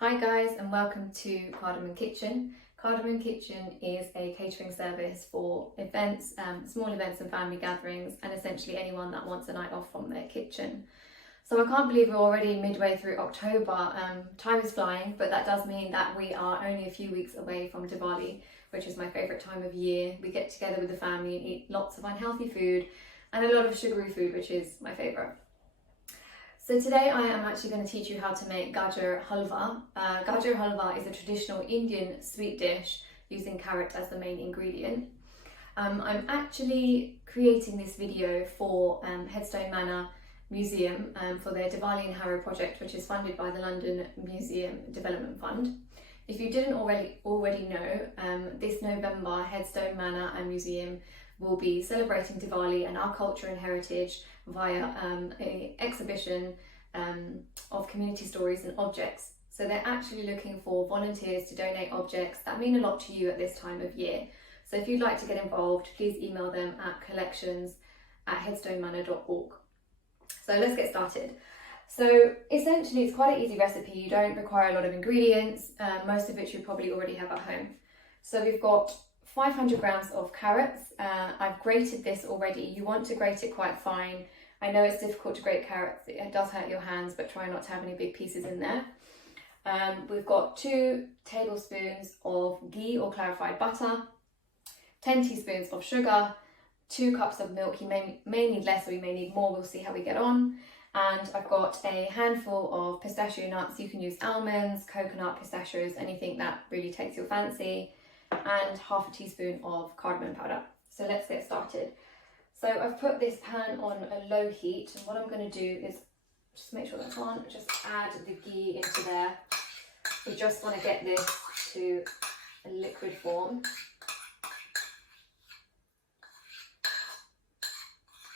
Hi guys, and welcome to Cardamom Kitchen. Cardamom Kitchen is a catering service for events, small events and family gatherings, and essentially anyone that wants a night off from their kitchen. So I can't believe we're already midway through October. Time is flying, but that does mean that we are only a few weeks away from Diwali, which is my favourite time of year. We get together with the family and eat lots of unhealthy food and a lot of sugary food, which is my favourite. So today I am actually going to teach you how to make gajar halwa. Gajar halwa is a traditional Indian sweet dish using carrot as the main ingredient. I'm actually creating this video for Headstone Manor Museum for their Diwali and Harrow project, which is funded by the London Museum Development Fund. If you didn't already know, this November Headstone Manor and Museum will be celebrating Diwali and our culture and heritage via an exhibition of community stories and objects. So they're actually looking for volunteers to donate objects that mean a lot to you at this time of year. So if you'd like to get involved, please email them at collections@headstonemanor.org. So let's get started. So essentially it's quite an easy recipe. You don't require a lot of ingredients, most of which you probably already have at home. So we've got 500 grams of carrots. I've grated this already. You want to grate it quite fine. I know it's difficult to grate carrots, it does hurt your hands, but try not to have any big pieces in there. We've got 2 tablespoons of ghee or clarified butter, 10 teaspoons of sugar, 2 cups of milk. You may need less or you may need more, we'll see how we get on. And I've got a handful of pistachio nuts. You can use almonds, coconut, pistachios, anything that really takes your fancy, and half a teaspoon of cardamom powder. So let's get started. So I've put this pan on a low heat, and what I'm going to do is just make sure that's on, just add the ghee into there. We just want to get this to a liquid form.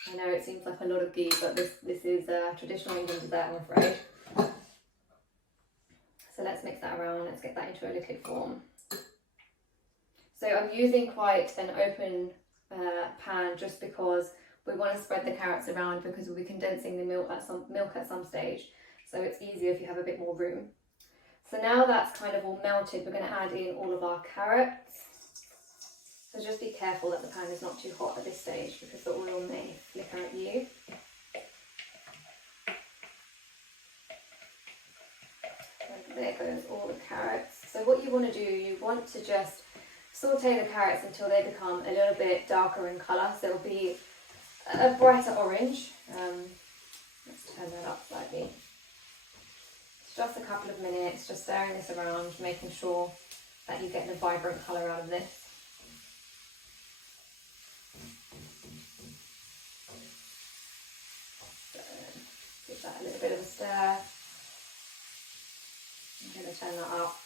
I know it seems like a lot of ghee, but this is traditional Indian dessert, I'm afraid. So let's mix that around, let's get that into a liquid form. So I'm using quite an open pan just because we want to spread the carrots around, because we'll be condensing the milk at some stage. So it's easier if you have a bit more room. So now that's kind of all melted, we're going to add in all of our carrots. So just be careful that the pan is not too hot at this stage, because the oil may flicker at you. So there goes all the carrots. So what you want to do, you want to just saute the carrots until they become a little bit darker in colour, so it'll be a brighter orange. Let's turn that up slightly. It's just a couple of minutes, just stirring this around, making sure that you get the vibrant colour out of this. So, give that a little bit of a stir. I'm going to turn that up.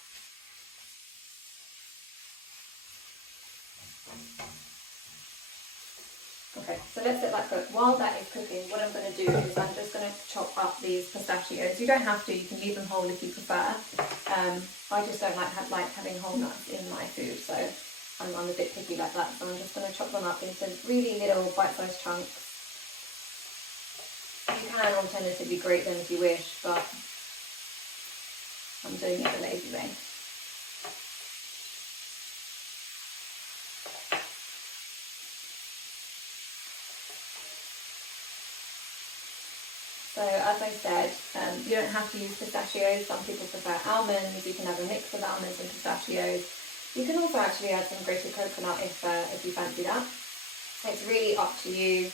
Okay, so let's let that cook. While that is cooking, what I'm going to do is I'm just going to chop up these pistachios. You don't have to, you can leave them whole if you prefer. I just don't like having whole nuts in my food, so I'm a bit picky like that. So I'm just going to chop them up into really little bite-sized chunks. You can alternatively grate them if you wish, but I'm doing it the lazy way. So as I said, you don't have to use pistachios. Some people prefer almonds. You can have a mix of almonds and pistachios. You can also actually add some grated coconut if you fancy that. It's really up to you.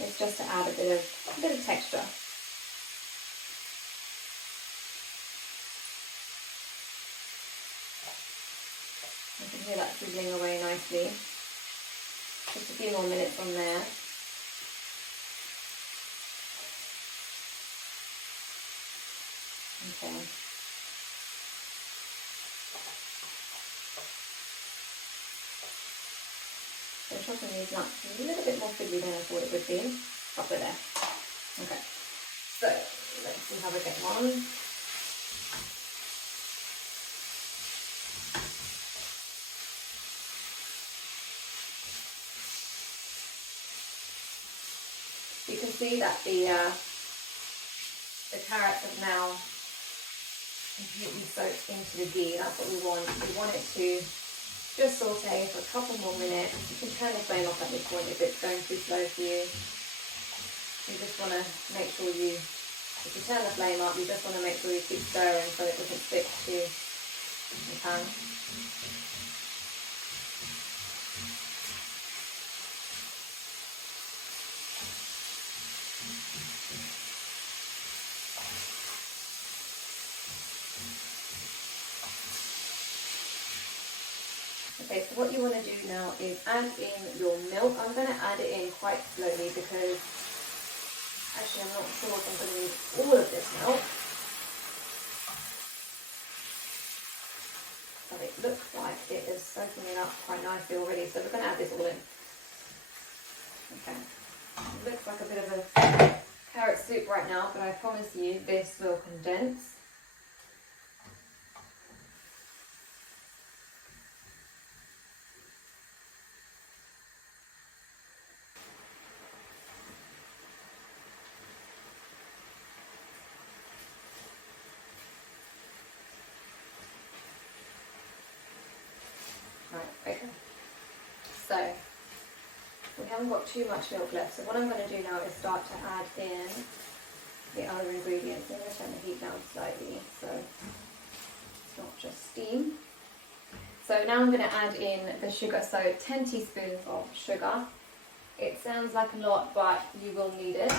It's just to add a bit of texture. You can hear that sizzling away nicely. Just a few more minutes on there. Okay. So chopping these nuts a little bit more fiddly than I thought it would be. Up with there. Okay. So let's see how we get on. You can see that the carrots have now completely soaked into the ghee. That's what we want. We want it to just saute for a couple more minutes. You can turn the flame off at this point if it's going too slow for you. You just want to make sure if you turn the flame up, you just want to make sure you keep stirring so it doesn't stick to the pan. Okay, so what you want to do now is add in your milk. I'm going to add it in quite slowly because actually I'm not sure if I'm going to need all of this milk. But it looks like it is soaking it up quite nicely already, so we're going to add this all in. Okay, it looks like a bit of a carrot soup right now, but I promise you this will condense. Right, okay. So, we haven't got too much milk left, so what I'm going to do now is start to add in the other ingredients. I'm going to turn the heat down slightly so it's not just steam. So now I'm going to add in the sugar, so 10 teaspoons of sugar. It sounds like a lot, but you will need it.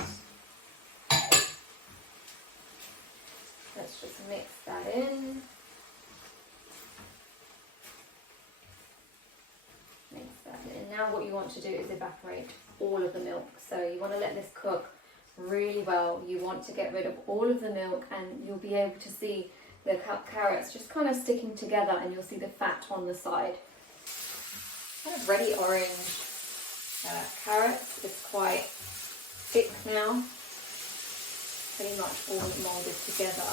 Let's just mix that in. Mix that in. Now what you want to do is evaporate all of the milk. So you want to let this cook really well. You want to get rid of all of the milk, and you'll be able to see the carrots just kind of sticking together, and you'll see the fat on the side. Kind of ready orange carrots. It's quite thick now. Pretty much all moulded together.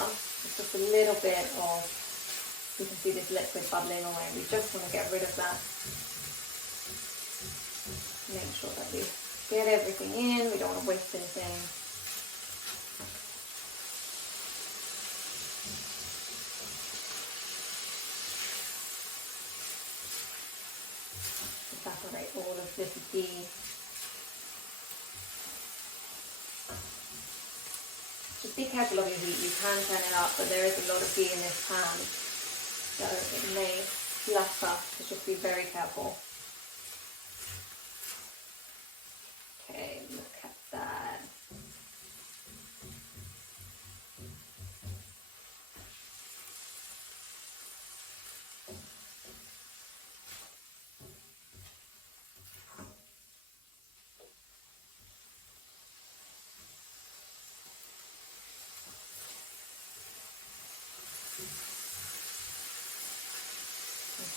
It's just a little bit of, you can see this liquid bubbling away. We just want to get rid of that. Make sure that we get everything in. We don't want to waste anything. Evaporate all of this ghee. Just be careful of your heat. You can turn it up, but there is a lot of ghee in this pan, so it may splatter. So just be very careful. Okay, look at that.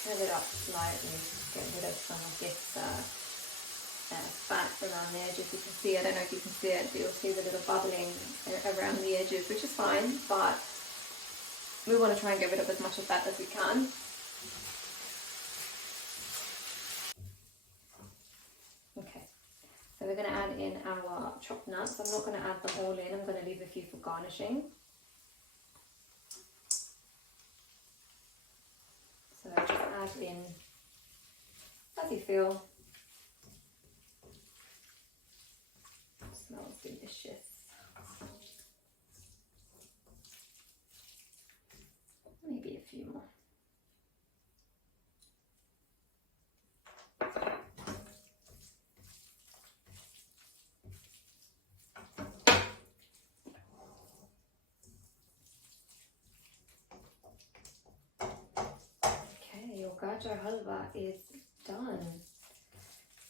Turn it up slightly, get rid of some of this fat around the edges. You can see, I don't know if you can see it, but you'll see the little bubbling around the edges, which is fine, but we want to try and get rid of as much of that as we can. Okay, so we're going to add in our chopped nuts. I'm not going to add them all in, I'm going to leave a few for garnishing. So just add in as you feel. It smells delicious. Maybe a few more. Gajar halwa is done.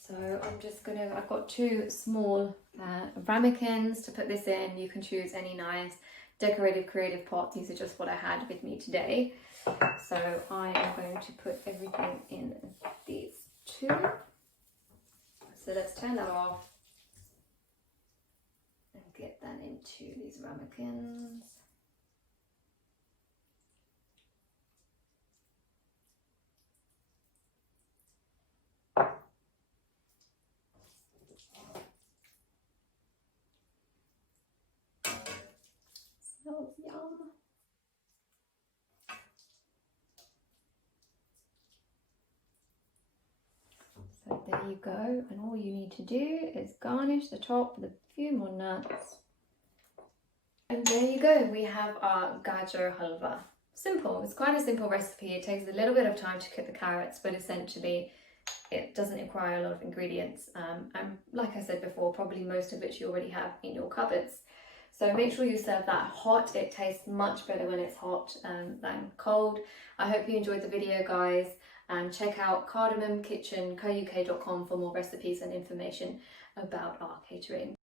So I'm just gonna, I've got two small ramekins to put this in. You can choose any nice decorative creative pot. These are just what I had with me today. So I am going to put everything in these two. So let's turn that off and get that into these ramekins. Smells yum. there you go, and all you need to do is garnish the top with a few more nuts. And there you go, we have our gajar halwa. Simple, it's quite a simple recipe. It takes a little bit of time to cook the carrots, but essentially it doesn't require a lot of ingredients. And like I said before, probably most of which you already have in your cupboards. So make sure you serve that hot. It tastes much better when it's hot than cold. I hope you enjoyed the video, guys, and check out Cardamom Kitchen, co.uk.com for more recipes and information about our catering.